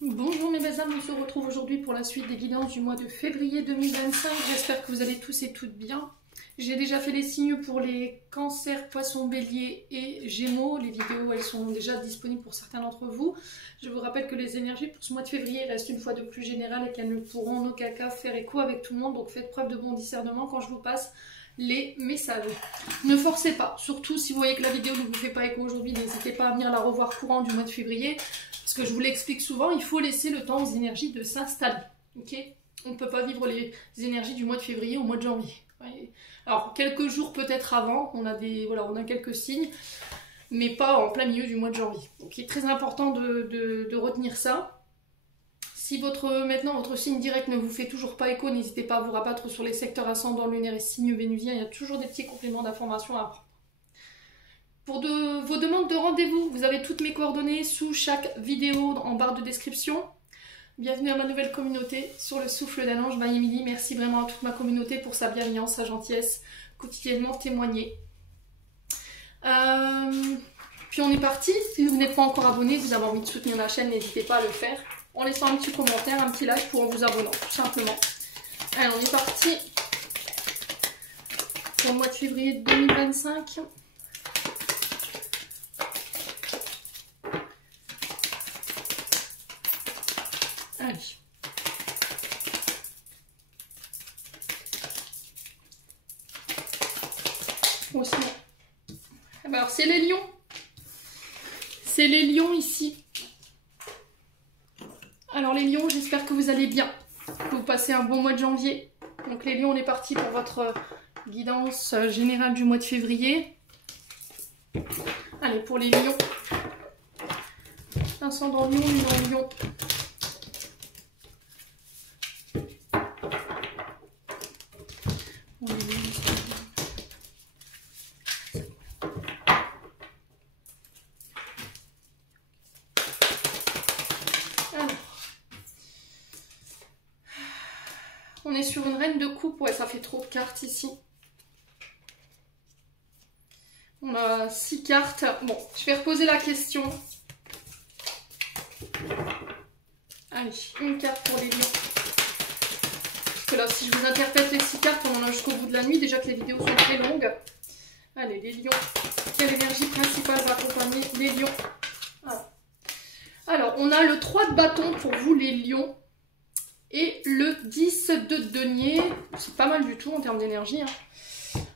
Bonjour mes belles âmes, on se retrouve aujourd'hui pour la suite des guidances du mois de février 2025. J'espère que vous allez tous et toutes bien. J'ai déjà fait les signes pour les cancers, poissons, béliers et gémeaux. Les vidéos, elles sont déjà disponibles pour certains d'entre vous. Je vous rappelle que les énergies pour ce mois de février restent une fois de plus générales et qu'elles ne pourront en aucun cas faire écho avec tout le monde. Donc faites preuve de bon discernement quand je vous passe les messages. Ne forcez pas, surtout si vous voyez que la vidéo ne vous fait pas écho aujourd'hui, n'hésitez pas à venir la revoir courant du mois de février. Parce que je vous l'explique souvent, il faut laisser le temps aux énergies de s'installer. Ok ? On ne peut pas vivre les énergies du mois de février au mois de janvier. Alors, quelques jours peut-être avant, on a quelques signes, mais pas en plein milieu du mois de janvier. Donc, il est très important de retenir ça. Si maintenant votre signe direct ne vous fait toujours pas écho, n'hésitez pas à vous rabattre sur les secteurs ascendant, lunaire et signe vénusien. Il y a toujours des petits compléments d'informations à prendre. Pour vos demandes de rendez-vous, vous avez toutes mes coordonnées sous chaque vidéo en barre de description. Bienvenue à ma nouvelle communauté sur le souffle d'un ange, by Emily. Merci vraiment à toute ma communauté pour sa bienveillance, sa gentillesse, quotidiennement témoignée. Puis on est parti. Si vous n'êtes pas encore abonné, vous avez envie de soutenir la chaîne, n'hésitez pas à le faire en laissant un petit commentaire, un petit like pour en vous abonnant, tout simplement. Allez, on est parti pour le mois de février 2025. Allez. Aussi. Alors c'est les lions. C'est les lions ici. Alors les lions, j'espère que vous allez bien. Que vous passez un bon mois de janvier. Donc les lions, on est parti pour votre guidance générale du mois de février. Allez, pour les lions. Ascendant lion, lion. On est sur une reine de coupe, ouais, ça fait trop de cartes ici. On a 6 cartes. Bon, je vais reposer la question. Allez, une carte pour les lions. Parce que là, si je vous interprète les 6 cartes, on en a jusqu'au bout de la nuit. Déjà que les vidéos sont très longues. Allez, les lions. Quelle énergie principale va accompagner les lions? Alors, on a le 3 de bâton pour vous, les lions. Et le 10 de denier, c'est pas mal du tout en termes d'énergie. Hein.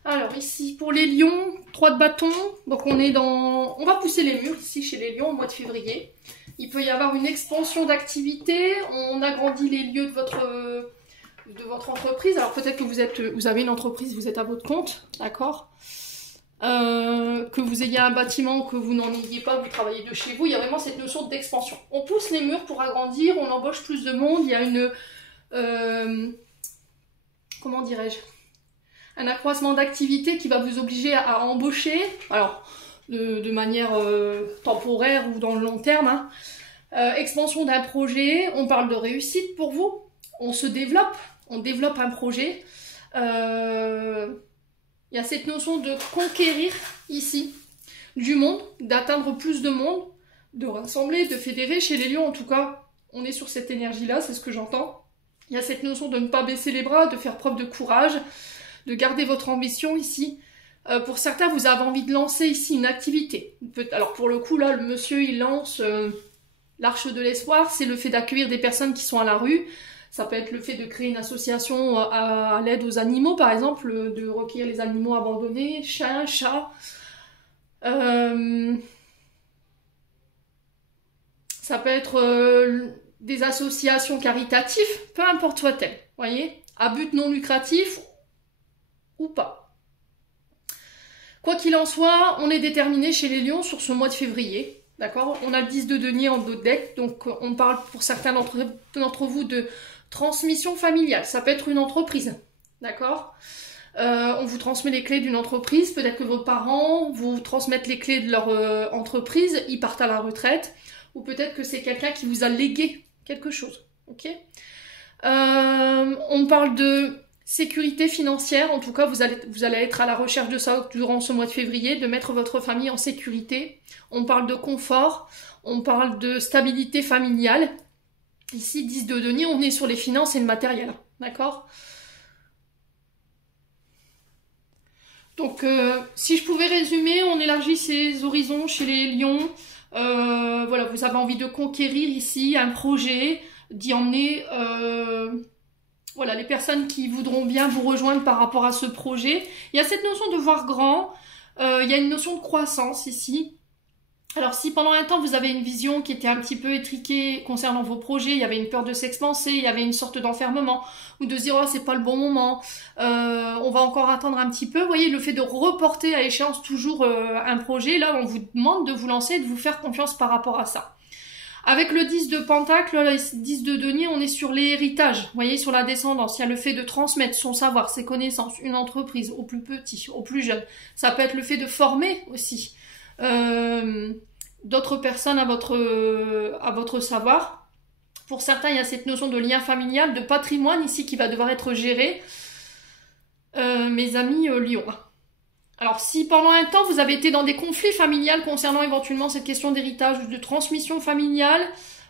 Alors ici, pour les lions, 3 de bâton. Donc on va pousser les murs ici chez les lions au mois de février. Il peut y avoir une expansion d'activité. On agrandit les lieux de votre entreprise. Alors peut-être que vous avez une entreprise, vous êtes à votre compte, d'accord, que vous ayez un bâtiment, que vous n'en ayez pas, vous travaillez de chez vous, il y a vraiment cette notion d'expansion. On pousse les murs pour agrandir, on embauche plus de monde, il y a une... comment dirais-je, un accroissement d'activité qui va vous obliger à embaucher, alors de manière temporaire ou dans le long terme. Hein. Expansion d'un projet, on parle de réussite pour vous, on se développe, on développe un projet. Il y a cette notion de conquérir ici du monde, d'atteindre plus de monde, de rassembler, de fédérer. Chez les lions, en tout cas, on est sur cette énergie-là, c'est ce que j'entends. Il y a cette notion de ne pas baisser les bras, de faire preuve de courage, de garder votre ambition ici. Pour certains, vous avez envie de lancer ici une activité. Alors pour le coup, là, le monsieur, il lance l'Arche de l'Espoir, c'est le fait d'accueillir des personnes qui sont à la rue. Ça peut être le fait de créer une association à l'aide aux animaux, par exemple, de recueillir les animaux abandonnés, chiens, chats. Ça peut être des associations caritatives, peu importe soit-elle, voyez, à but non lucratif ou pas. Quoi qu'il en soit, on est déterminé chez les lions sur ce mois de février, d'accord? On a le 10 de denier en dos de deck, donc on parle pour certains d'entre vous de transmission familiale. Ça peut être une entreprise, d'accord? On vous transmet les clés d'une entreprise, peut-être que vos parents vous transmettent les clés de leur entreprise, ils partent à la retraite, ou peut-être que c'est quelqu'un qui vous a légué quelque chose, ok? On parle de sécurité financière, en tout cas vous allez être à la recherche de ça durant ce mois de février, de mettre votre famille en sécurité. On parle de confort, on parle de stabilité familiale, Ici, 10 de denier, on est sur les finances et le matériel. D'accord? Donc, si je pouvais résumer, on élargit ses horizons chez les lions. Voilà, vous avez envie de conquérir ici un projet, d'y emmener voilà, les personnes qui voudront bien vous rejoindre par rapport à ce projet. Il y a cette notion de voir grand, il y a une notion de croissance ici. Alors si pendant un temps vous avez une vision qui était un petit peu étriquée concernant vos projets, il y avait une peur de s'expanser, il y avait une sorte d'enfermement, ou de se dire oh c'est pas le bon moment, on va encore attendre un petit peu. Vous voyez, le fait de reporter à échéance toujours un projet, là on vous demande de vous lancer, de vous faire confiance par rapport à ça. Avec le 10 de Pentacle, le 10 de denier, on est sur l'héritage, vous voyez, sur la descendance. Il y a le fait de transmettre son savoir, ses connaissances, une entreprise, aux plus petits, aux plus jeunes. Ça peut être le fait de former aussi d'autres personnes à votre savoir. Pour certains, il y a cette notion de lien familial, de patrimoine ici qui va devoir être géré. Mes amis Lions. Alors, si pendant un temps, vous avez été dans des conflits familiales concernant éventuellement cette question d'héritage ou de transmission familiale,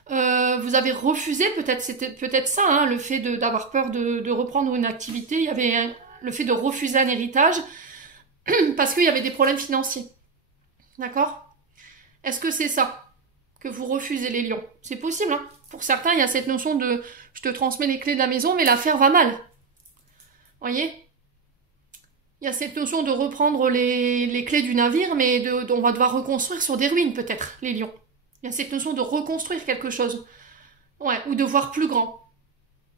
vous avez refusé, c'était peut-être ça, hein, le fait d'avoir peur de reprendre une activité, il y avait le fait de refuser un héritage, parce qu'il y avait des problèmes financiers. D'accord? Est-ce que c'est ça que vous refusez les lions? C'est possible, hein. Pour certains, il y a cette notion de « je te transmets les clés de la maison, mais l'affaire va mal ». Voyez? Il y a cette notion de reprendre les clés du navire, mais on va devoir reconstruire sur des ruines, peut-être, les lions. Il y a cette notion de reconstruire quelque chose. Ouais, ou de voir plus grand.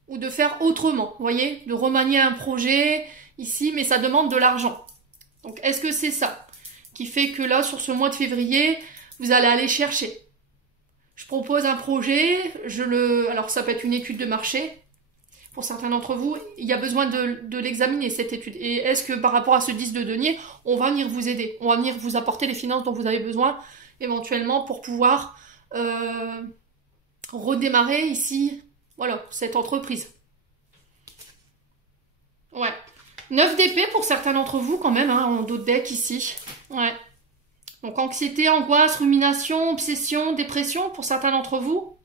Ou de faire autrement, vous voyez? De remanier un projet, ici, mais ça demande de l'argent. Donc, est-ce que c'est ça qui fait que là, sur ce mois de février, vous allez aller chercher? Je propose un projet, alors ça peut être une étude de marché. Pour certains d'entre vous, il y a besoin de l'examiner, cette étude. Et est-ce que par rapport à ce 10 de denier, on va venir vous aider? On va venir vous apporter les finances dont vous avez besoin, éventuellement, pour pouvoir redémarrer ici, voilà, cette entreprise. Ouais. 9 d'épée pour certains d'entre vous, quand même, hein, en dos de deck ici. Ouais. Donc, anxiété, angoisse, rumination, obsession, dépression pour certains d'entre vous.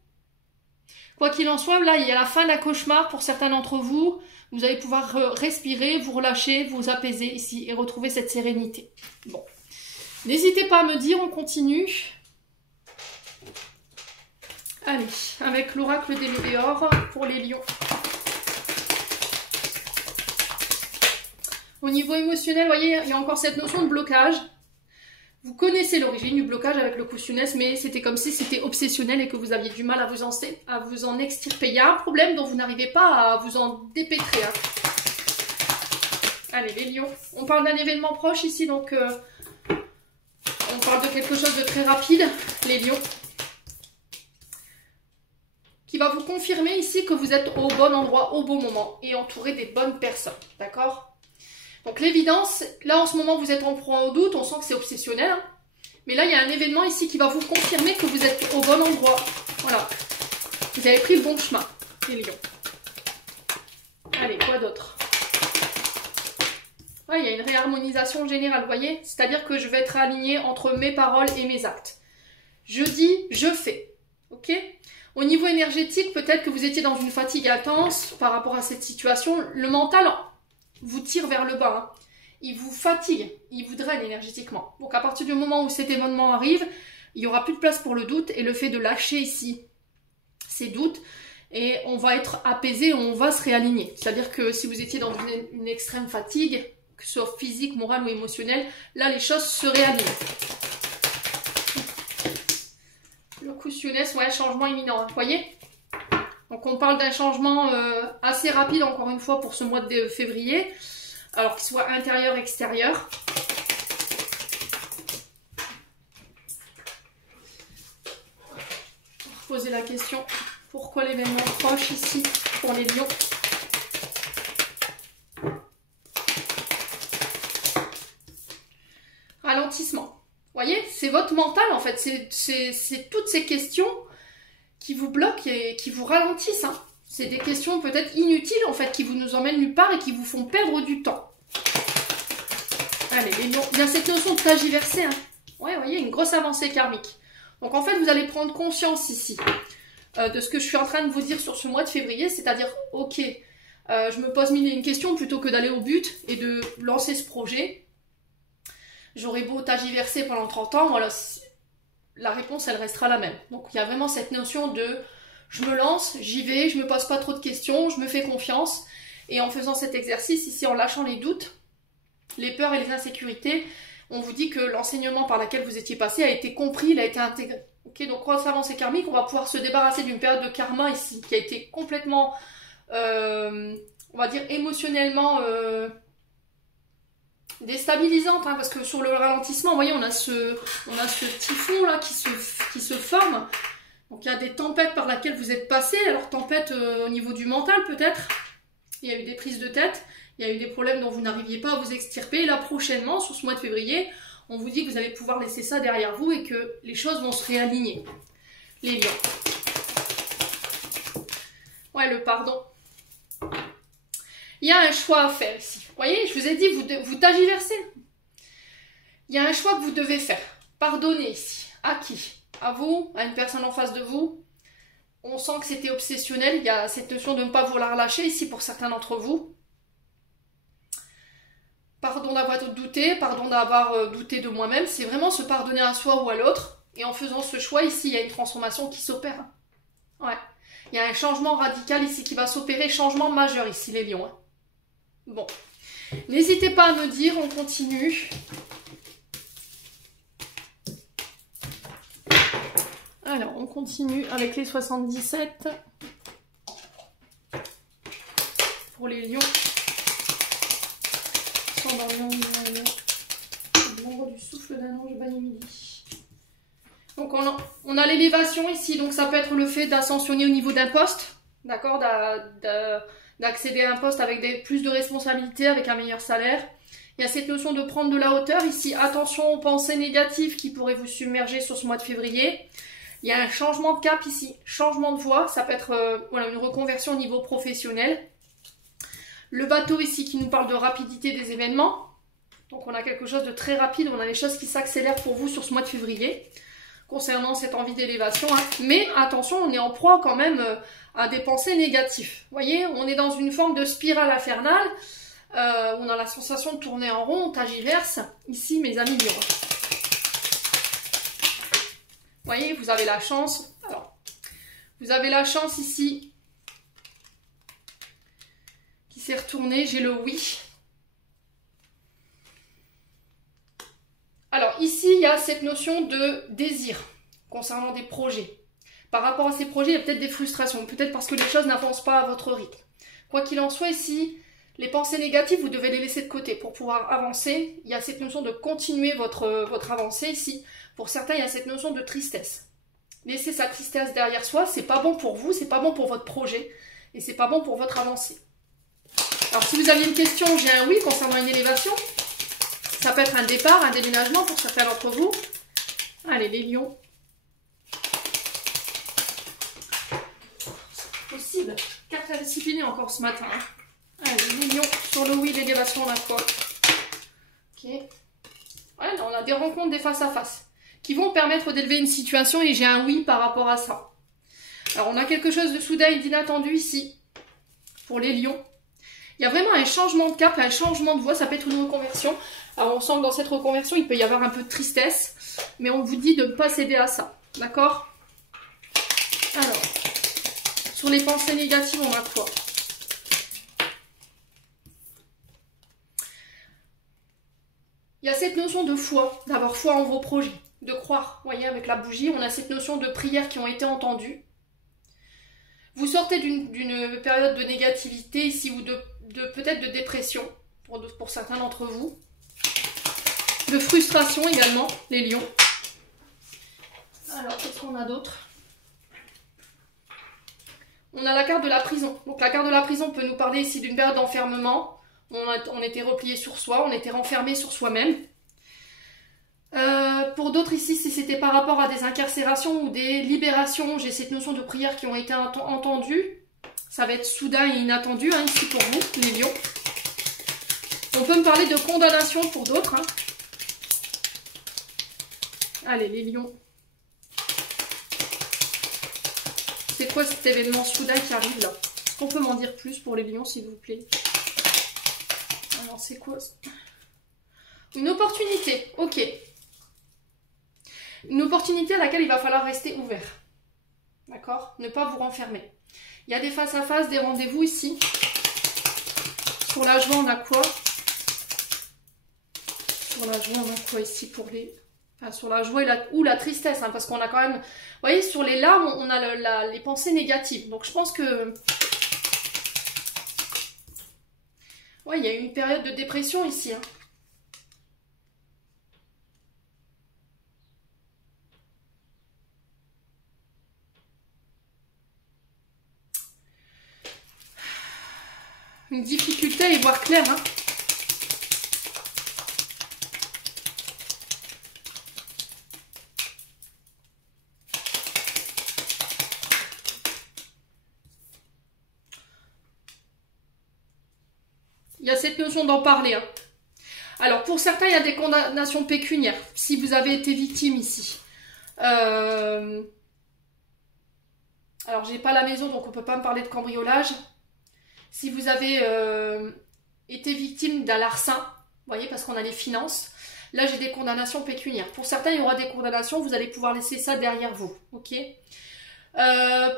Quoi qu'il en soit, là, il y a la fin d'un cauchemar pour certains d'entre vous. Vous allez pouvoir respirer, vous relâcher, vous apaiser ici et retrouver cette sérénité. Bon. N'hésitez pas à me dire, on continue. Allez, avec l'oracle des météores pour les lions. Au niveau émotionnel, vous voyez, il y a encore cette notion de blocage. Vous connaissez l'origine du blocage avec le Cussioness, mais c'était comme si c'était obsessionnel et que vous aviez du mal à vous en extirper. Il y a un problème dont vous n'arrivez pas à vous en dépêtrer. Hein. Allez, les lions. On parle d'un événement proche ici, donc on parle de quelque chose de très rapide, les lions. Qui va vous confirmer ici que vous êtes au bon endroit, au bon moment et entouré des bonnes personnes. D'accord ? Donc l'évidence, là en ce moment vous êtes en proie au doute, on sent que c'est obsessionnel. Hein. Mais là il y a un événement ici qui va vous confirmer que vous êtes au bon endroit. Voilà. Vous avez pris le bon chemin, les lions. Allez, quoi d'autre? Il y a une réharmonisation générale, vous voyez? C'est-à-dire que je vais être alignée entre mes paroles et mes actes. Je dis, je fais. Ok? Au niveau énergétique, peut-être que vous étiez dans une fatigue intense par rapport à cette situation. Le mental vous tire vers le bas. Hein. Il vous fatigue, il vous draine énergétiquement. Donc à partir du moment où cet événement arrive, il n'y aura plus de place pour le doute et le fait de lâcher ici ces doutes et on va être apaisé, on va se réaligner. C'est-à-dire que si vous étiez dans une extrême fatigue, que ce soit physique, morale ou émotionnelle, là les choses se réalignent. Le Cussioness, ouais, changement imminent, vous voyez? Donc on parle d'un changement assez rapide, encore une fois, pour ce mois de février. Alors qu'il soit intérieur, extérieur. Je vais poser la question, pourquoi l'événement proche ici pour les lions? Ralentissement. Vous voyez, c'est votre mental en fait, c'est toutes ces questions qui vous bloquent et qui vous ralentissent. Hein. C'est des questions peut-être inutiles en fait, qui vous nous emmènent nulle part et qui vous font perdre du temps. Allez, les lions, il y a cette notion de tergiverser. Hein. Ouais, vous voyez, une grosse avancée karmique. Donc en fait, vous allez prendre conscience ici de ce que je suis en train de vous dire sur ce mois de février, c'est-à-dire, ok, je me pose mille et une questions plutôt que d'aller au but et de lancer ce projet. J'aurais beau tergiverser pendant 30 ans, voilà, la réponse, elle restera la même. Donc, il y a vraiment cette notion de je me lance, j'y vais, je me pose pas trop de questions, je me fais confiance. Et en faisant cet exercice, ici, en lâchant les doutes, les peurs et les insécurités, on vous dit que l'enseignement par lequel vous étiez passé a été compris, il a été intégré. Ok, donc grâce à l'avancée karmique, on va pouvoir se débarrasser d'une période de karma ici, qui a été complètement, on va dire, émotionnellement déstabilisante, hein, parce que sur le ralentissement, vous voyez, on a ce typhon là qui se forme. Donc il y a des tempêtes par lesquelles vous êtes passé. Alors tempête au niveau du mental peut-être. Il y a eu des prises de tête, il y a eu des problèmes dont vous n'arriviez pas à vous extirper. Et là prochainement, sur ce mois de février, on vous dit que vous allez pouvoir laisser ça derrière vous et que les choses vont se réaligner. Les lions. Ouais, le pardon. Il y a un choix à faire ici. Vous voyez, je vous ai dit, vous tergiversez. Il y a un choix que vous devez faire. Pardonnez ici. À qui? À vous? À une personne en face de vous? On sent que c'était obsessionnel. Il y a cette notion de ne pas vouloir lâcher ici pour certains d'entre vous. Pardon d'avoir douté, pardon d'avoir douté de moi-même. C'est vraiment se pardonner à soi ou à l'autre. Et en faisant ce choix ici, il y a une transformation qui s'opère. Ouais. Il y a un changement radical ici qui va s'opérer. Changement majeur ici, les lions. Bon. N'hésitez pas à me dire, on continue. Alors, on continue avec les 77 pour les lions. L'ombre du souffle d'un ange banni midi. Donc, on a l'élévation ici. Donc, ça peut être le fait d'ascensionner au niveau d'un poste. D'accord, d'accéder à un poste avec plus de responsabilités, avec un meilleur salaire. Il y a cette notion de prendre de la hauteur ici. Attention aux pensées négatives qui pourraient vous submerger sur ce mois de février. Il y a un changement de cap ici, changement de voie, ça peut être voilà, une reconversion au niveau professionnel. Le bateau ici qui nous parle de rapidité des événements. Donc on a quelque chose de très rapide, on a des choses qui s'accélèrent pour vous sur ce mois de février. Concernant cette envie d'élévation. Hein. Mais attention, on est en proie quand même à des pensées négatives. Vous voyez, on est dans une forme de spirale infernale. On a la sensation de tourner en rond, on tergiverse. Ici, mes amis lions. Vous voyez, vous avez la chance. Alors, vous avez la chance ici qui s'est retourné. J'ai le oui. Alors ici, il y a cette notion de désir concernant des projets. Par rapport à ces projets, il y a peut-être des frustrations. Peut-être parce que les choses n'avancent pas à votre rythme. Quoi qu'il en soit ici, les pensées négatives, vous devez les laisser de côté pour pouvoir avancer. Il y a cette notion de continuer votre avancée ici. Pour certains, il y a cette notion de tristesse. Laisser sa tristesse derrière soi, c'est pas bon pour vous, c'est pas bon pour votre projet et c'est pas bon pour votre avancée. Alors si vous aviez une question, j'ai un oui concernant une élévation. Ça peut être un départ, un déménagement pour certains d'entre vous. Allez, les lions. Possible. Carte indisciplinée encore ce matin. Hein. Allez, les lions. Sur le oui, l'élévation, on a quoi? Ok. Ouais, là, on a des rencontres, des face-à-face qui vont permettre d'élever une situation et j'ai un oui par rapport à ça. Alors, on a quelque chose de soudain et d'inattendu ici pour les lions. Il y a vraiment un changement de cap, un changement de voie, ça peut être une reconversion. Alors on sent que dans cette reconversion, il peut y avoir un peu de tristesse, mais on vous dit de ne pas céder à ça, d'accord? Alors, sur les pensées négatives, on a quoi? Il y a cette notion de foi, d'avoir foi en vos projets, de croire. Vous voyez, avec la bougie, on a cette notion de prières qui ont été entendues. Vous sortez d'une période de négativité ici, ou peut-être de dépression, pour certains d'entre vous. De frustration également, les lions. Alors, qu'est-ce qu'on a d'autre? On a la carte de la prison. Donc la carte de la prison peut nous parler ici d'une période d'enfermement. On était replié sur soi, on était renfermé sur soi-même. Pour d'autres ici, si c'était par rapport à des incarcérations ou des libérations, j'ai cette notion de prière qui ont été entendues. Ça va être soudain et inattendu hein, ici pour vous, les lions. On peut me parler de condamnation pour d'autres. Hein. Allez, les lions. C'est quoi cet événement soudain qui arrive là? Est-ce qu'on peut m'en dire plus pour les lions, s'il vous plaît? Alors, c'est quoi? Une opportunité, ok. Une opportunité à laquelle il va falloir rester ouvert. D'accord? Ne pas vous renfermer. Il y a des face-à-face, des rendez-vous ici. Sur la joie, on a quoi? Sur la joie, on a quoi ici pour les... Enfin, sur la joie ou la tristesse, hein, parce qu'on a quand même... Vous voyez, sur les larmes, on a les pensées négatives. Donc, je pense que... Ouais, il y a eu une période de dépression ici, hein. Une difficulté à y voir clair, hein. Il y a cette notion d'en parler, hein. Alors, pour certains, il y a des condamnations pécuniaires, si vous avez été victime ici. Alors, j'ai pas la maison, donc on peut pas me parler de cambriolage. Si vous avez été victime d'un larcin, vous voyez, parce qu'on a les finances, là j'ai des condamnations pécuniaires. Pour certains, il y aura des condamnations, vous allez pouvoir laisser ça derrière vous, ok?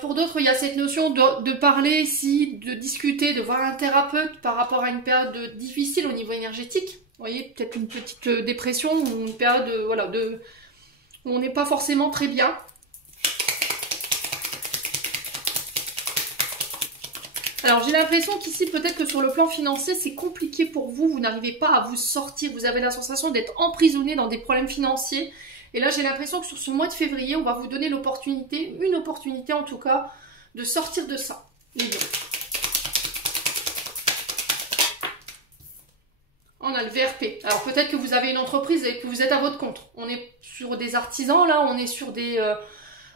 Pour d'autres, il y a cette notion de parler ici, de discuter, de voir un thérapeute par rapport à une période difficile au niveau énergétique. Vous voyez, peut-être une petite dépression ou une période voilà, où on n'est pas forcément très bien. Alors j'ai l'impression qu'ici, peut-être que sur le plan financier, c'est compliqué pour vous. Vous n'arrivez pas à vous sortir. Vous avez la sensation d'être emprisonné dans des problèmes financiers. Et là, j'ai l'impression que sur ce mois de février, on va vous donner l'opportunité, une opportunité en tout cas, de sortir de ça, les lions. On a le VRP. Alors peut-être que vous avez une entreprise et que vous êtes à votre compte. On est sur des artisans, là, on est sur des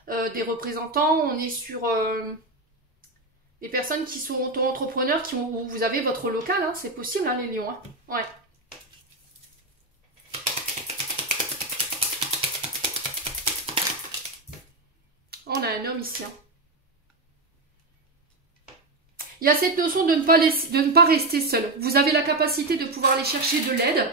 représentants, on est sur... des personnes qui sont auto-entrepreneurs, où vous avez votre local, hein, c'est possible, hein, les lions. Hein. Ouais. On a un homme ici. Hein. Il y a cette notion de ne pas rester seul. Vous avez la capacité de pouvoir aller chercher de l'aide,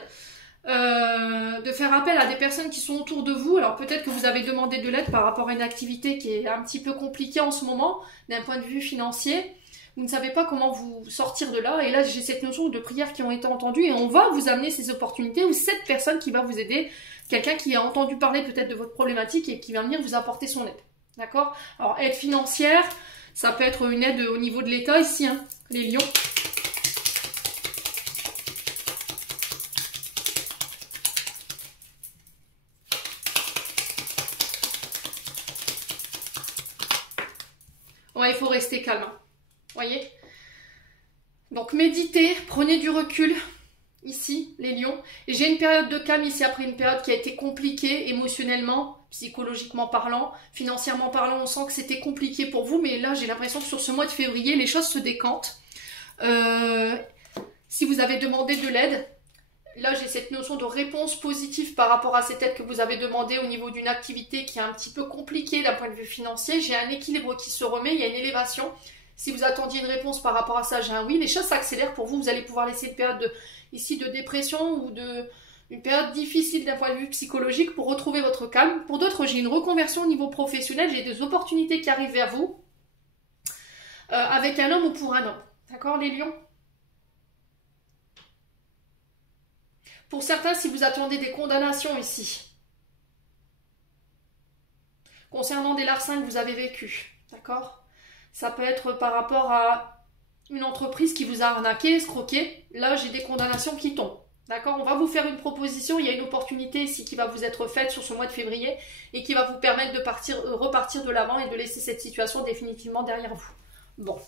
de faire appel à des personnes qui sont autour de vous. Alors peut-être que vous avez demandé de l'aide par rapport à une activité qui est un petit peu compliquée en ce moment, d'un point de vue financier. Vous ne savez pas comment vous sortir de là. Et là, j'ai cette notion de prières qui ont été entendues et on va vous amener ces opportunités ou cette personne qui va vous aider, quelqu'un qui a entendu parler peut-être de votre problématique et qui va venir vous apporter son aide. D'accord? Alors, aide financière, ça peut être une aide au niveau de l'État ici, hein, les lions. Ouais, il faut rester calme. Hein. Voyez? Donc, méditez, prenez du recul. Ici, les lions. Et j'ai une période de calme ici après une période qui a été compliquée émotionnellement, psychologiquement parlant, financièrement parlant. On sent que c'était compliqué pour vous, mais là, j'ai l'impression que sur ce mois de février, les choses se décantent. Si vous avez demandé de l'aide, là, j'ai cette notion de réponse positive par rapport à cette aide que vous avez demandé au niveau d'une activité qui est un petit peu compliquée d'un point de vue financier. J'ai un équilibre qui se remet, il y a une élévation. Si vous attendiez une réponse par rapport à ça, j'ai un oui. Les choses s'accélèrent pour vous. Vous allez pouvoir laisser une période ici de dépression ou une période difficile d'un point de vue psychologique pour retrouver votre calme. Pour d'autres, j'ai une reconversion au niveau professionnel. J'ai des opportunités qui arrivent vers vous avec un homme ou pour un homme. D'accord, les lions? Pour certains, si vous attendez des condamnations ici, concernant des larcins que vous avez vécus, d'accord? Ça peut être par rapport à une entreprise qui vous a arnaqué, escroqué. Là, j'ai des condamnations qui tombent. D'accord? On va vous faire une proposition. Il y a une opportunité ici qui va vous être faite sur ce mois de février et qui va vous permettre de repartir de l'avant et de laisser cette situation définitivement derrière vous. Bon.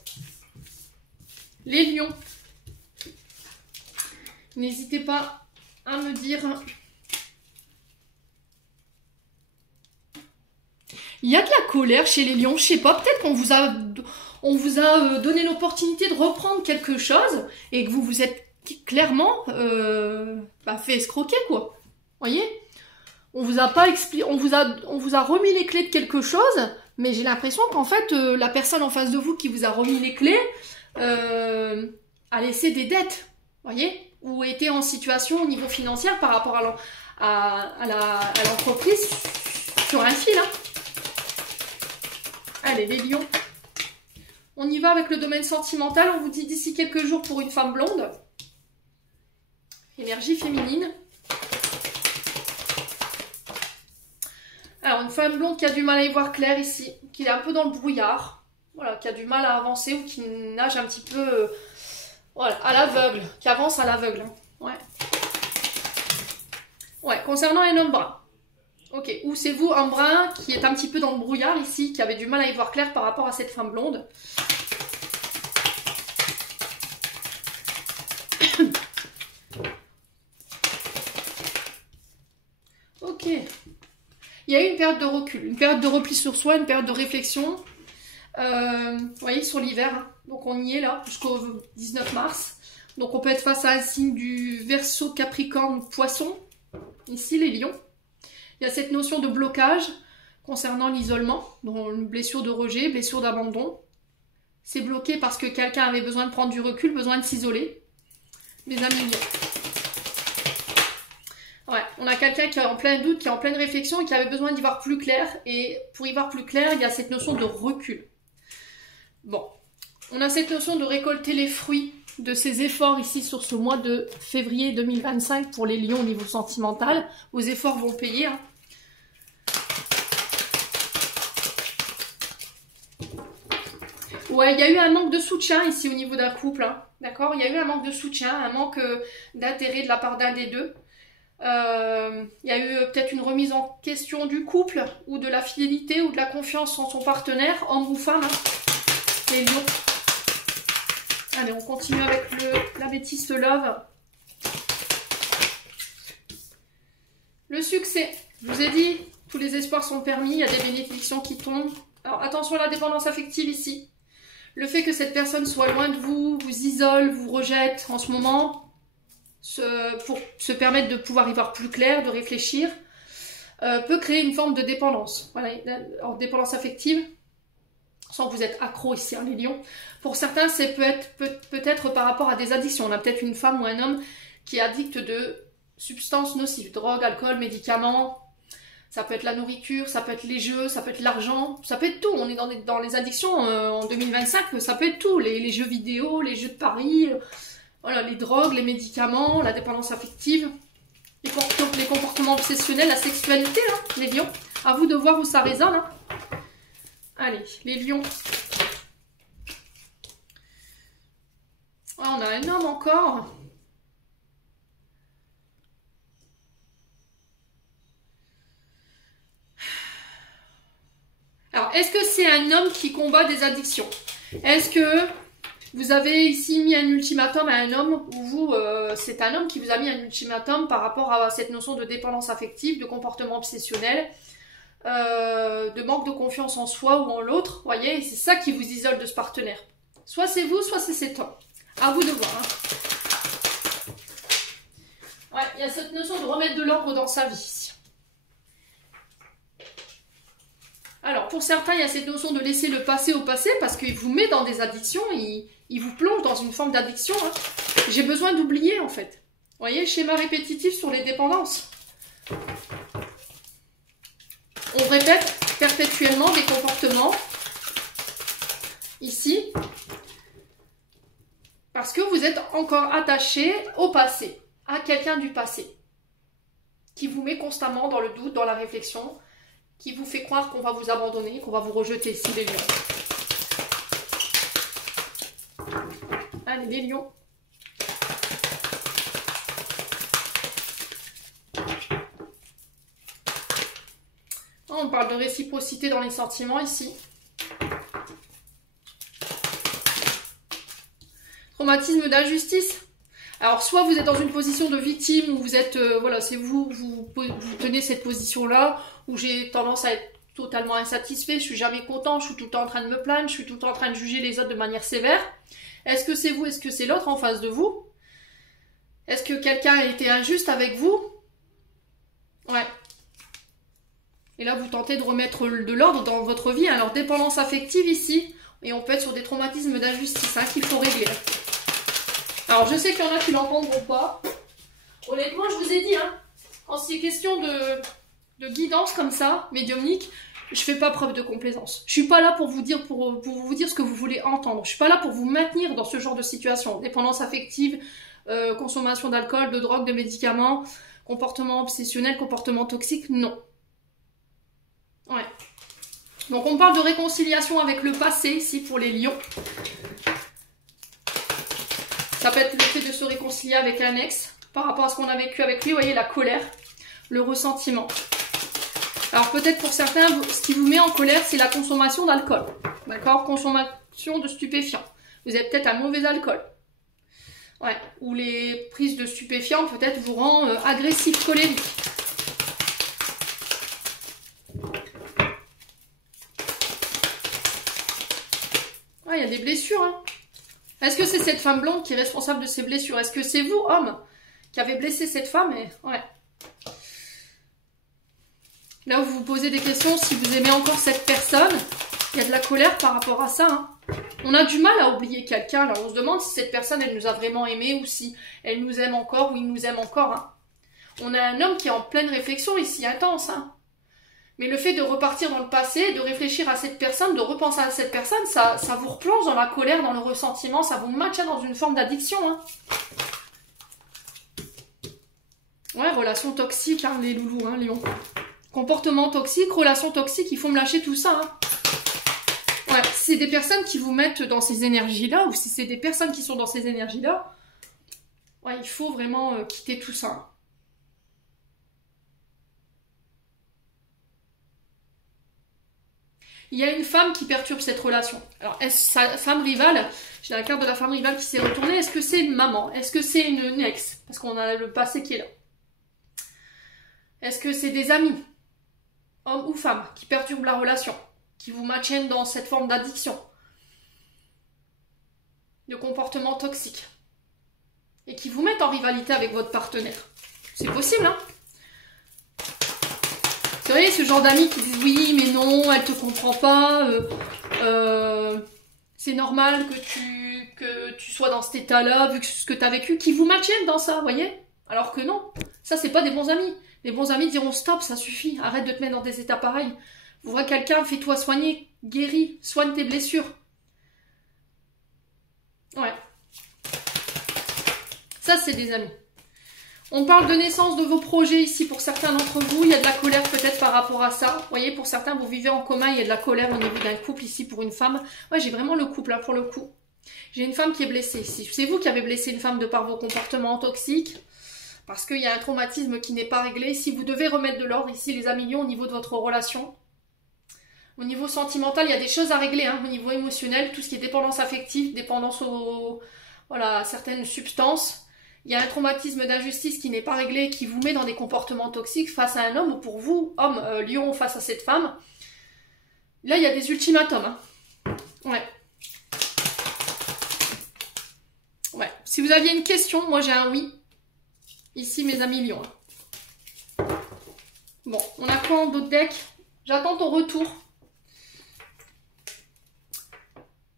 Les lions. N'hésitez pas à me dire... Il y a de la colère chez les lions, je sais pas, peut-être qu'on vous a donné l'opportunité de reprendre quelque chose et que vous vous êtes clairement fait escroquer, quoi. Voyez? On vous a pas expliqué, on vous a remis les clés de quelque chose, Mais j'ai l'impression qu'en fait, la personne en face de vous qui vous a remis les clés a laissé des dettes, voyez, ou était en situation au niveau financier par rapport à l'entreprise sur un fil. Hein. Allez, les lions. On y va avec le domaine sentimental. On vous dit d'ici quelques jours pour une femme blonde. Énergie féminine. Alors, une femme blonde qui a du mal à y voir clair ici, qui est un peu dans le brouillard, voilà, qui a du mal à avancer ou qui nage un petit peu voilà, à l'aveugle, qui avance à l'aveugle. Hein. Ouais. Ouais, concernant un homme brun. Ok, ou c'est vous, un brun, qui est un petit peu dans le brouillard ici, qui avait du mal à y voir clair par rapport à cette femme blonde. Ok. Il y a eu une période de recul, une période de repli sur soi, une période de réflexion. Vous voyez, sur l'hiver. Hein. Donc on y est là, jusqu'au 19 mars. Donc on peut être face à un signe du Verseau, Capricorne, Poisson. Ici, les lions. Il y a cette notion de blocage concernant l'isolement, donc une blessure de rejet, blessure d'abandon. C'est bloqué parce que quelqu'un avait besoin de prendre du recul, besoin de s'isoler. Mes amis lions. Ouais, on a quelqu'un qui est en plein doute, qui est en pleine réflexion et qui avait besoin d'y voir plus clair. Et pour y voir plus clair, il y a cette notion de recul. Bon, on a cette notion de récolter les fruits de ces efforts ici sur ce mois de février 2025 pour les lions au niveau sentimental. Vos efforts vont payer. Hein. Ouais, il y a eu un manque de soutien ici au niveau d'un couple. Hein. D'accord, il y a eu un manque de soutien, un manque d'intérêt de la part d'un des deux. Il y a eu peut-être une remise en question du couple ou de la fidélité ou de la confiance en son partenaire, homme ou femme. Hein. Les lions. Allez, on continue avec l'améthyste love. Le succès. Je vous ai dit, tous les espoirs sont permis, il y a des bénédictions qui tombent. Alors attention à la dépendance affective ici. Le fait que cette personne soit loin de vous, vous isole, vous rejette en ce moment, pour se permettre de pouvoir y voir plus clair, de réfléchir, peut créer une forme de dépendance. Voilà, en dépendance affective. Sans que vous êtes accro ici, hein, les lions. Pour certains, c'est peut-être par rapport à des addictions. On a peut-être une femme ou un homme qui est addict de substances nocives, drogue, alcool, médicaments. Ça peut être la nourriture, ça peut être les jeux, ça peut être l'argent, ça peut être tout. On est dans les addictions en 2025, ça peut être tout. Les jeux vidéo, les jeux de paris, voilà, les drogues, les médicaments, la dépendance affective, les comportements obsessionnels, la sexualité, hein, les lions. À vous de voir où ça résonne. Hein. Allez, les lions. Ah, on a un homme encore. Alors, est-ce que c'est un homme qui combat des addictions? Est-ce que vous avez ici mis un ultimatum à un homme ou vous, c'est un homme qui vous a mis un ultimatum par rapport à cette notion de dépendance affective, de comportement obsessionnel, de manque de confiance en soi ou en l'autre, voyez, c'est ça qui vous isole de ce partenaire. Soit c'est vous, soit c'est cet homme. À vous de voir. Hein. Ouais, il y a cette notion de remettre de l'ordre dans sa vie. Alors, pour certains, il y a cette notion de laisser le passé au passé parce qu'il vous met dans des addictions, il vous plonge dans une forme d'addiction. Hein. J'ai besoin d'oublier, en fait. Vous voyez, schéma répétitif sur les dépendances. On répète perpétuellement des comportements ici parce que vous êtes encore attaché au passé, à quelqu'un du passé qui vous met constamment dans le doute, dans la réflexion, qui vous fait croire qu'on va vous abandonner, qu'on va vous rejeter ici, les lions. Allez, les lions. On parle de réciprocité dans les sentiments ici. Traumatisme d'injustice. Alors, soit vous êtes dans une position de victime, où vous êtes, voilà, c'est vous tenez cette position-là, où j'ai tendance à être totalement insatisfait, je suis jamais content, je suis tout le temps en train de me plaindre, je suis tout le temps en train de juger les autres de manière sévère. Est-ce que c'est vous, est-ce que c'est l'autre en face de vous? Est-ce que quelqu'un a été injuste avec vous? Ouais. Et là, vous tentez de remettre de l'ordre dans votre vie. Alors, dépendance affective ici, et on peut être sur des traumatismes d'injustice hein, qu'il faut régler. Alors, je sais qu'il y en a qui l'entendront pas. Honnêtement, je vous ai dit, hein, quand c'est question de guidance comme ça, médiumnique, je fais pas preuve de complaisance. Je suis pas là pour vous dire ce que vous voulez entendre. Je suis pas là pour vous maintenir dans ce genre de situation. Dépendance affective, consommation d'alcool, de drogue, de médicaments, comportement obsessionnel, comportement toxique, non. Ouais. Donc on parle de réconciliation avec le passé ici pour les lions. Ça peut être le fait de se réconcilier avec un ex par rapport à ce qu'on a vécu avec lui. Vous voyez, la colère, le ressentiment. Alors peut-être pour certains, ce qui vous met en colère, c'est la consommation d'alcool. D'accord? Consommation de stupéfiants. Vous avez peut-être un mauvais alcool. Ouais. Ou les prises de stupéfiants peut-être vous rend agressif, colérique. Il y a des blessures. Hein. Est-ce que c'est cette femme blonde qui est responsable de ces blessures? Est-ce que c'est vous, homme, qui avez blessé cette femme? Ouais. Là où vous vous posez des questions, si vous aimez encore cette personne, il y a de la colère par rapport à ça. Hein. On a du mal à oublier quelqu'un. Là, on se demande si cette personne, elle nous a vraiment aimé ou si elle nous aime encore ou il nous aime encore. Hein. On a un homme qui est en pleine réflexion ici, intense. Hein. Mais le fait de repartir dans le passé, de réfléchir à cette personne, de repenser à cette personne, ça vous replonge dans la colère, dans le ressentiment, ça vous maintient dans une forme d'addiction. Hein. Ouais, relation toxique, hein, les loulous, hein, Lion. Comportement toxique, relation toxique, il faut me lâcher tout ça. Hein. Ouais, si c'est des personnes qui vous mettent dans ces énergies-là, ou si c'est des personnes qui sont dans ces énergies-là, ouais, il faut vraiment quitter tout ça. Hein. Il y a une femme qui perturbe cette relation. Alors, est-ce sa femme rivale? J'ai la carte de la femme rivale qui s'est retournée. Est-ce que c'est une maman? Est-ce que c'est une ex? Parce qu'on a le passé qui est là. Est-ce que c'est des amis, hommes ou femmes, qui perturbent la relation, qui vous maintiennent dans cette forme d'addiction, de comportement toxique, et qui vous mettent en rivalité avec votre partenaire? C'est possible, hein? Vous voyez, ce genre d'amis qui disent oui, mais non, elle te comprend pas, c'est normal que tu sois dans cet état-là, vu que ce que tu as vécu, qui vous maintiennent dans ça, vous voyez? Alors que non, ça, c'est pas des bons amis. Les bons amis diront stop, ça suffit, arrête de te mettre dans des états pareils. Vous voyez quelqu'un, fais-toi soigner, guéris, soigne tes blessures. Ouais. Ça, c'est des amis. On parle de naissance de vos projets ici pour certains d'entre vous. Il y a de la colère peut-être par rapport à ça. Vous voyez, pour certains, vous vivez en commun. Il y a de la colère au niveau d'un couple ici pour une femme. Ouais, j'ai vraiment le couple là pour le coup. J'ai une femme qui est blessée ici. C'est vous qui avez blessé une femme de par vos comportements toxiques. Parce qu'il y a un traumatisme qui n'est pas réglé. Si vous devez remettre de l'ordre ici, les amis lions, au niveau de votre relation. Au niveau sentimental, il y a des choses à régler. Hein, au niveau émotionnel, tout ce qui est dépendance affective, dépendance à certaines substances. Il y a un traumatisme d'injustice qui n'est pas réglé, qui vous met dans des comportements toxiques face à un homme, ou pour vous, homme, lion, face à cette femme. Là, il y a des ultimatums. Hein. Ouais. Ouais. Si vous aviez une question, moi j'ai un oui. Ici, mes amis lions. Bon, on a quoi en d'autres decks? J'attends ton retour.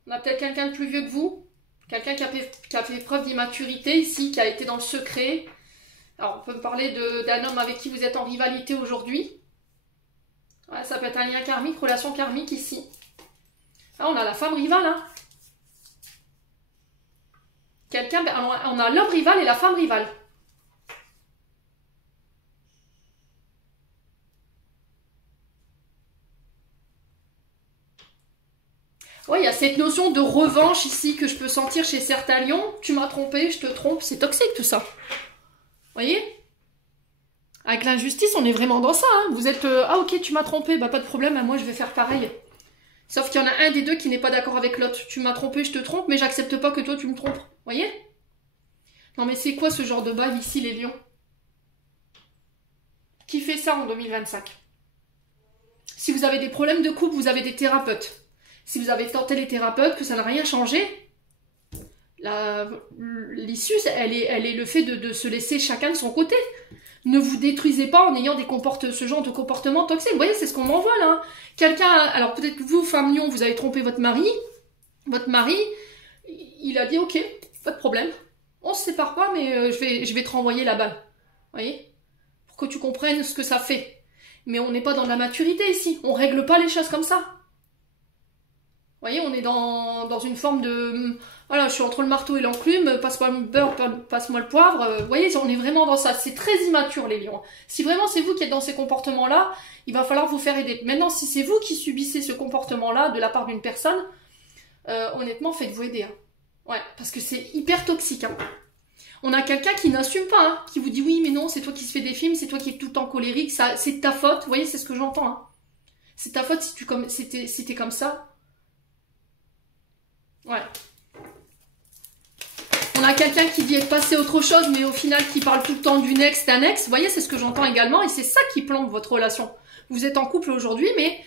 On a peut-être quelqu'un de plus vieux que vous. Quelqu'un qui a fait preuve d'immaturité ici, qui a été dans le secret. Alors, on peut me parler d'un homme avec qui vous êtes en rivalité aujourd'hui. Ouais, ça peut être un lien karmique, relation karmique ici. Là, on a la femme rivale. Hein. On a l'homme rival et la femme rivale. Oui, il y a cette notion de revanche ici que je peux sentir chez certains lions. Tu m'as trompé, je te trompe. C'est toxique tout ça. Vous voyez? Avec l'injustice, on est vraiment dans ça. Hein. Vous êtes ah ok, tu m'as trompé, bah pas de problème, moi je vais faire pareil. Sauf qu'il y en a un des deux qui n'est pas d'accord avec l'autre. Tu m'as trompé, je te trompe, mais j'accepte pas que toi tu me trompes. Vous voyez? Non mais c'est quoi ce genre de bail ici, les lions? Qui fait ça en 2025? Si vous avez des problèmes de couple, vous avez des thérapeutes. Si vous avez tenté les thérapeutes, que ça n'a rien changé, l'issue, elle est le fait de se laisser chacun de son côté. Ne vous détruisez pas en ayant ce genre de comportement toxique. Vous voyez, c'est ce qu'on m'envoie là. Hein. Quelqu'un, alors peut-être que vous, femme lion, vous avez trompé votre mari. Votre mari, il a dit ok, pas de problème. On se sépare pas, mais je vais te renvoyer la balle. Vous voyez? Pour que tu comprennes ce que ça fait. Mais on n'est pas dans la maturité ici. On règle pas les choses comme ça. Vous voyez, on est dans une forme de... Voilà, je suis entre le marteau et l'enclume, passe-moi le beurre, passe-moi le poivre. Vous voyez, on est vraiment dans ça. C'est très immature, les lions. Si vraiment c'est vous qui êtes dans ces comportements-là, il va falloir vous faire aider. Maintenant, si c'est vous qui subissez ce comportement-là de la part d'une personne, honnêtement, faites-vous aider. Hein. Ouais, parce que c'est hyper toxique. Hein. On a quelqu'un qui n'assume pas, hein, qui vous dit oui, mais non, c'est toi qui se fais des films, c'est toi qui es tout le temps colérique, c'est de ta faute. Vous voyez, c'est ce que j'entends. Hein. C'est ta faute si t'es comme ça. Ouais. On a quelqu'un qui dit être passé à autre chose, mais au final qui parle tout le temps d'une ex, d'un ex. Vous voyez, c'est ce que j'entends également, et c'est ça qui plombe votre relation. Vous êtes en couple aujourd'hui, mais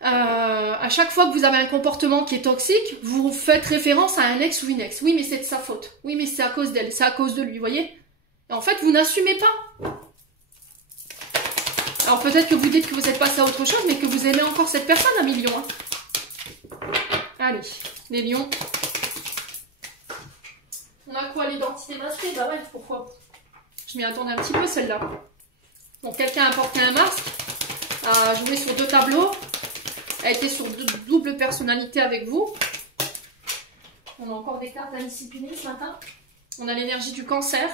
à chaque fois que vous avez un comportement qui est toxique, vous faites référence à un ex ou une ex. Oui, mais c'est de sa faute. Oui, mais c'est à cause d'elle, c'est à cause de lui, vous voyez. Et en fait, vous n'assumez pas. Alors peut-être que vous dites que vous êtes passé à autre chose, mais que vous aimez encore cette personne, amis lions. Hein. Allez, les lions. On a quoi, l'identité masquée? Bah ouais, pourquoi? Je m'y attendais un petit peu, celle-là. Donc, quelqu'un a porté un masque, a joué sur 2 tableaux, a été sur double personnalité avec vous. On a encore des cartes à discipliner ce matin. On a l'énergie du cancer.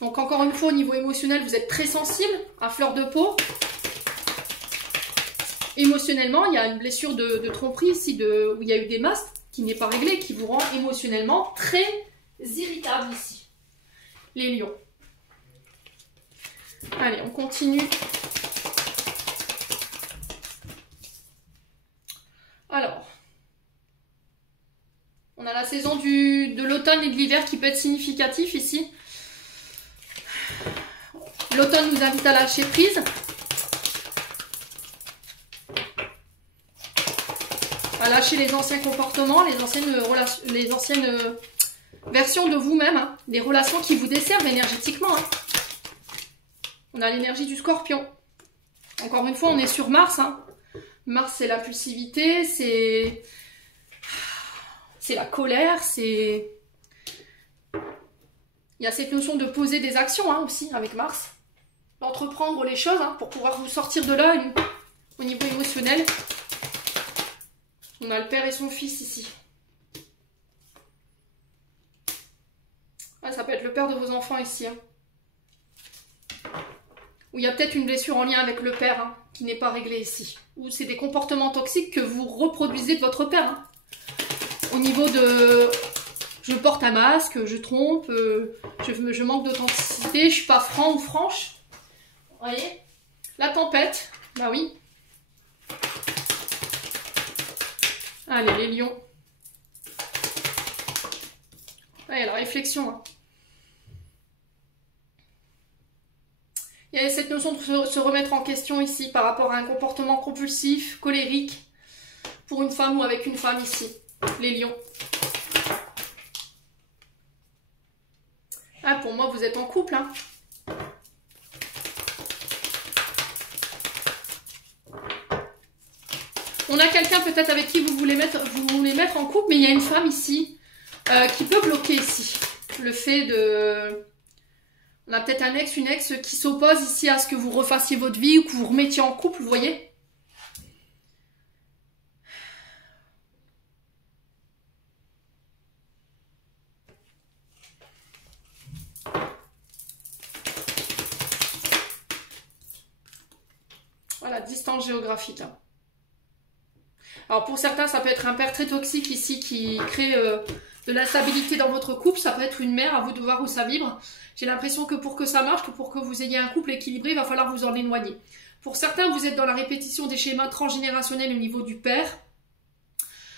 Donc, encore une fois, au niveau émotionnel, vous êtes très sensible, à fleur de peau. Émotionnellement, il y a une blessure de tromperie ici, où il y a eu des masques, qui n'est pas réglée, qui vous rend émotionnellement très irritable ici. Les lions. Allez, on continue. Alors, on a la saison de l'automne et de l'hiver qui peut être significatif ici. L'automne nous invite à lâcher prise. À lâcher les anciens comportements, les anciennes versions de vous-même, hein, des relations qui vous desservent énergétiquement. Hein. On a l'énergie du scorpion. Encore une fois, on est sur Mars. Hein. Mars, c'est l'impulsivité, c'est la colère, il y a cette notion de poser des actions hein, aussi avec Mars. D'entreprendre les choses hein, pour pouvoir vous sortir de là au niveau émotionnel. On a le père et son fils ici. Ah, ça peut être le père de vos enfants ici. Hein. Ou il y a peut-être une blessure en lien avec le père hein, qui n'est pas réglée ici. Ou c'est des comportements toxiques que vous reproduisez de votre père. Hein. Au niveau de... Je porte un masque, je trompe, je manque d'authenticité, je suis pas franc ou franche. Vous voyez? La tempête, bah oui. Allez, les lions. Allez, la réflexion. Hein. Il y a cette notion de se remettre en question ici par rapport à un comportement compulsif, colérique, pour une femme ou avec une femme ici. Les lions. Ah, pour moi, vous êtes en couple, hein. On a quelqu'un peut-être avec qui vous voulez mettre en couple, mais il y a une femme ici qui peut bloquer ici. Le fait de... On a peut-être un ex, une ex qui s'oppose ici à ce que vous refassiez votre vie ou que vous remettiez en couple, vous voyez? Voilà, distance géographique. Hein. Alors pour certains, ça peut être un père très toxique ici qui crée de l'instabilité dans votre couple. Ça peut être une mère, à vous de voir où ça vibre. J'ai l'impression que pour que ça marche, que pour que vous ayez un couple équilibré, il va falloir vous en éloigner. Pour certains, vous êtes dans la répétition des schémas transgénérationnels au niveau du père.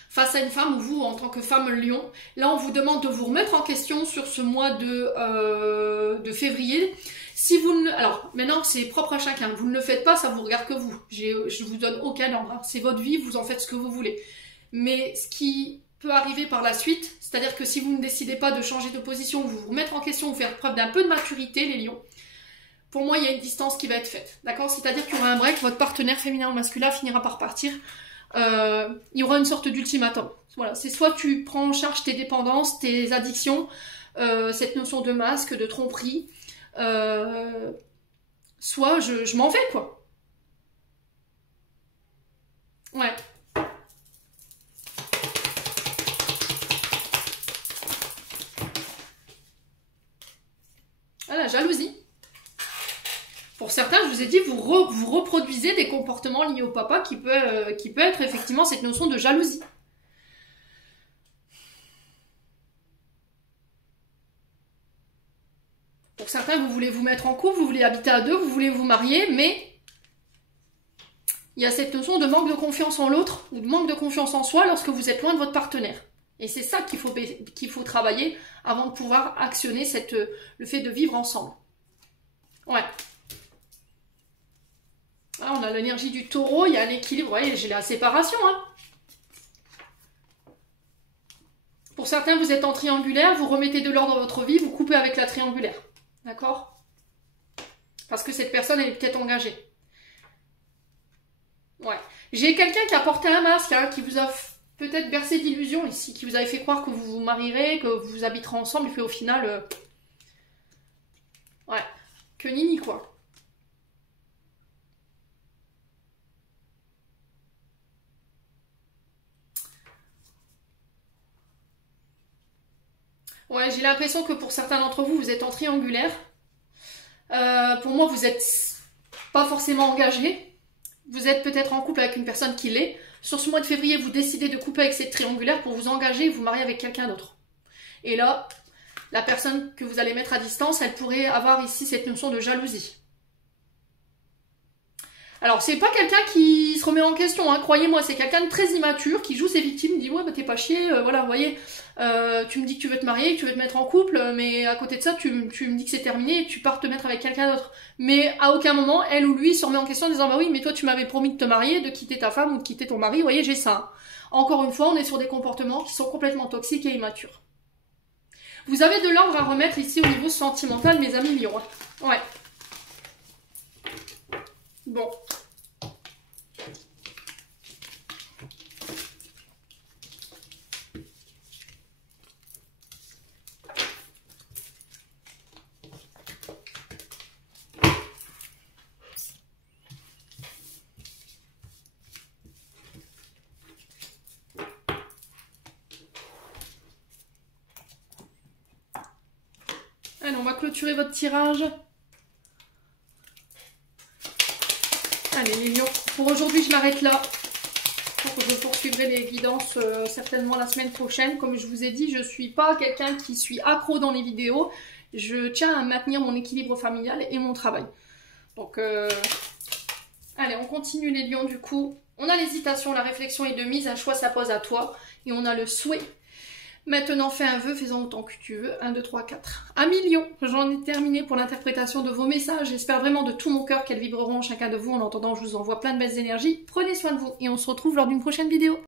Face à une femme ou vous, en tant que femme lion, là on vous demande de vous remettre en question sur ce mois de février. Si vous ne... Alors, maintenant, c'est propre à chacun. Vous ne le faites pas, ça vous regarde que vous. Je vous donne aucun ordre. Hein. C'est votre vie, vous en faites ce que vous voulez. Mais ce qui peut arriver par la suite, c'est-à-dire que si vous ne décidez pas de changer de position, vous vous remettre en question, vous faire preuve d'un peu de maturité, les lions, pour moi, il y a une distance qui va être faite. D'accord? C'est-à-dire qu'il y aura un break, votre partenaire féminin ou masculin finira par partir. Il y aura une sorte d'ultimatum. Voilà, c'est soit tu prends en charge tes dépendances, tes addictions, cette notion de masque, de tromperie, soit je m'en vais, quoi. Ouais. Voilà, jalousie. Pour certains, je vous ai dit, vous reproduisez des comportements liés au papa qui peut être effectivement cette notion de jalousie. Pour certains, vous voulez vous mettre en couple, vous voulez habiter à deux, vous voulez vous marier, mais il y a cette notion de manque de confiance en l'autre ou de manque de confiance en soi lorsque vous êtes loin de votre partenaire. Et c'est ça qu'il faut travailler avant de pouvoir actionner le fait de vivre ensemble. Ouais. Là, on a l'énergie du taureau, il y a l'équilibre, vous voyez, j'ai la séparation. Hein. Pour certains, vous êtes en triangulaire, vous remettez de l'ordre dans votre vie, vous coupez avec la triangulaire. D'accord? Parce que cette personne, elle est peut-être engagée. Ouais. J'ai quelqu'un qui a porté un masque, hein, qui vous a peut-être bercé d'illusions ici, qui vous avait fait croire que vous vous marierez, que vous habiterez ensemble, et puis au final... Ouais. Que nini, quoi. Ouais, j'ai l'impression que pour certains d'entre vous, vous êtes en triangulaire. Pour moi, vous n'êtes pas forcément engagé. Vous êtes peut-être en couple avec une personne qui l'est. Sur ce mois de février, vous décidez de couper avec cette triangulaire pour vous engager et vous marier avec quelqu'un d'autre. Et là, la personne que vous allez mettre à distance, elle pourrait avoir ici cette notion de jalousie. Alors, c'est pas quelqu'un qui se remet en question, hein, croyez-moi, c'est quelqu'un de très immature qui joue ses victimes, dit ouais bah t'es pas chier, voilà, vous voyez, tu me dis que tu veux te marier, que tu veux te mettre en couple, mais à côté de ça, tu me dis que c'est terminé et tu pars te mettre avec quelqu'un d'autre. Mais à aucun moment, elle ou lui se remet en question en disant bah oui, mais toi tu m'avais promis de te marier, de quitter ta femme ou de quitter ton mari, vous voyez, j'ai ça. Hein. Encore une fois, on est sur des comportements qui sont complètement toxiques et immatures. Vous avez de l'ordre à remettre ici au niveau sentimental, mes amis lions. Hein. Ouais. Bon. Allez, on va clôturer votre tirage. Allez les lions, pour aujourd'hui je m'arrête là. Je poursuivrai les guidances certainement la semaine prochaine. Comme je vous ai dit, je ne suis pas quelqu'un qui suis accro dans les vidéos. Je tiens à maintenir mon équilibre familial et mon travail. Donc, allez, on continue les lions du coup. On a l'hésitation, la réflexion est de mise, un choix s'impose à toi. Et on a le souhait. Maintenant, fais un vœu, fais-en autant que tu veux. 1, 2, 3, 4. Amis lions, j'en ai terminé pour l'interprétation de vos messages. J'espère vraiment de tout mon cœur qu'elles vibreront en chacun de vous. En attendant, je vous envoie plein de belles énergies. Prenez soin de vous et on se retrouve lors d'une prochaine vidéo.